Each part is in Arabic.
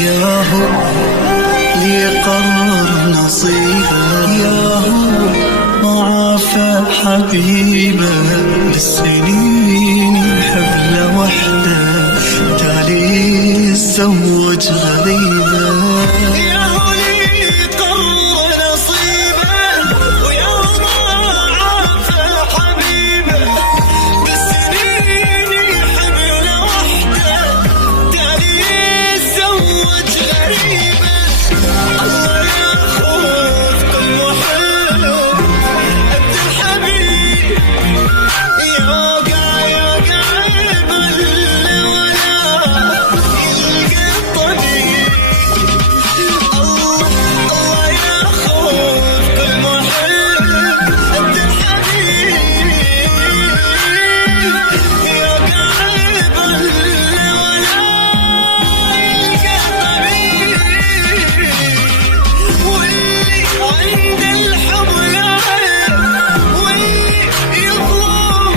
ياهو لي قرر نصيبه، ياهو ما عافى حبيبه، بالسنين يحب له وحده، تالي يتزوج غريبه. ياهو لي قرر نصيبه، وياهو ما عافى حبيبه، بالسنين يحب له وحده، تالي يتزوج غريبه. الله ياخذ كل محب قد الحبيب، يوقع بالله ولا يلقى الطبيب. الله ياخذ كل محب قد الحبيب، يوقع بالله ولا يلقى الطبيب. واللي عند الحب يعب، واللي يظلم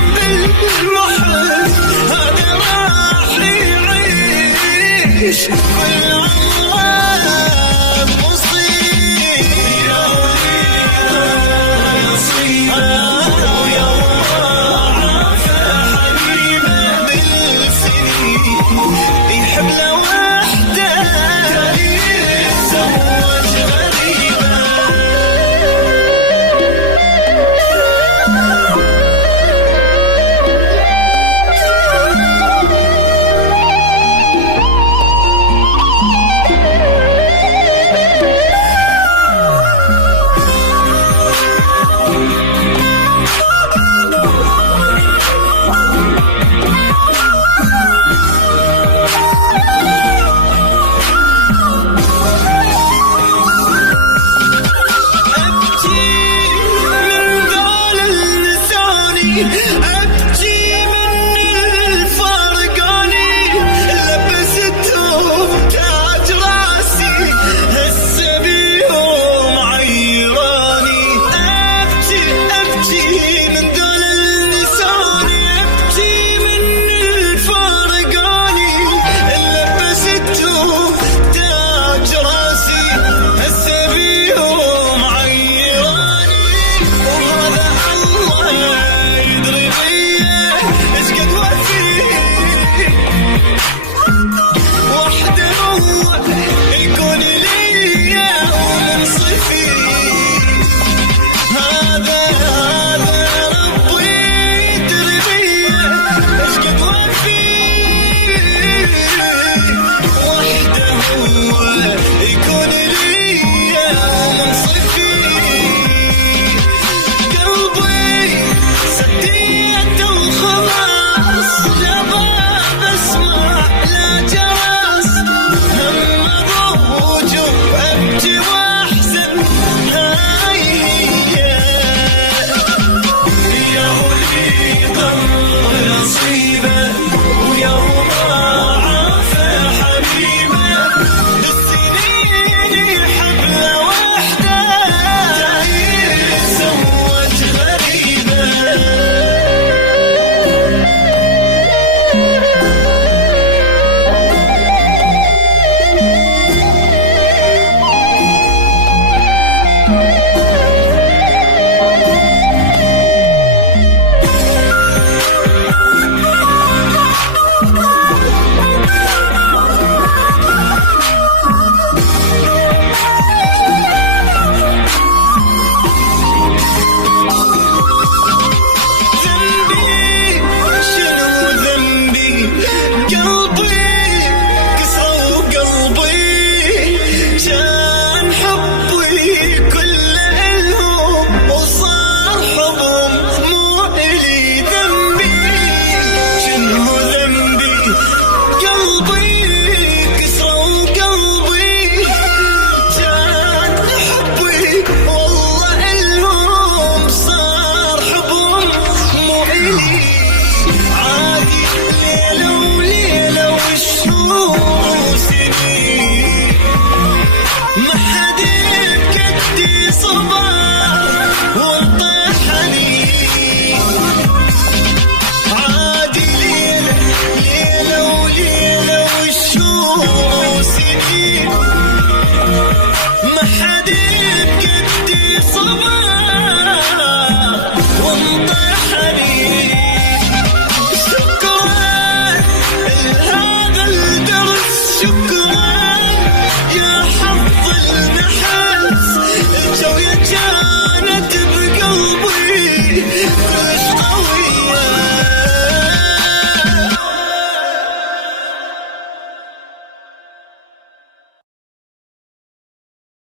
بالمحب، هذا راح يعيش كل عام مصيب. يا ولي نصيبه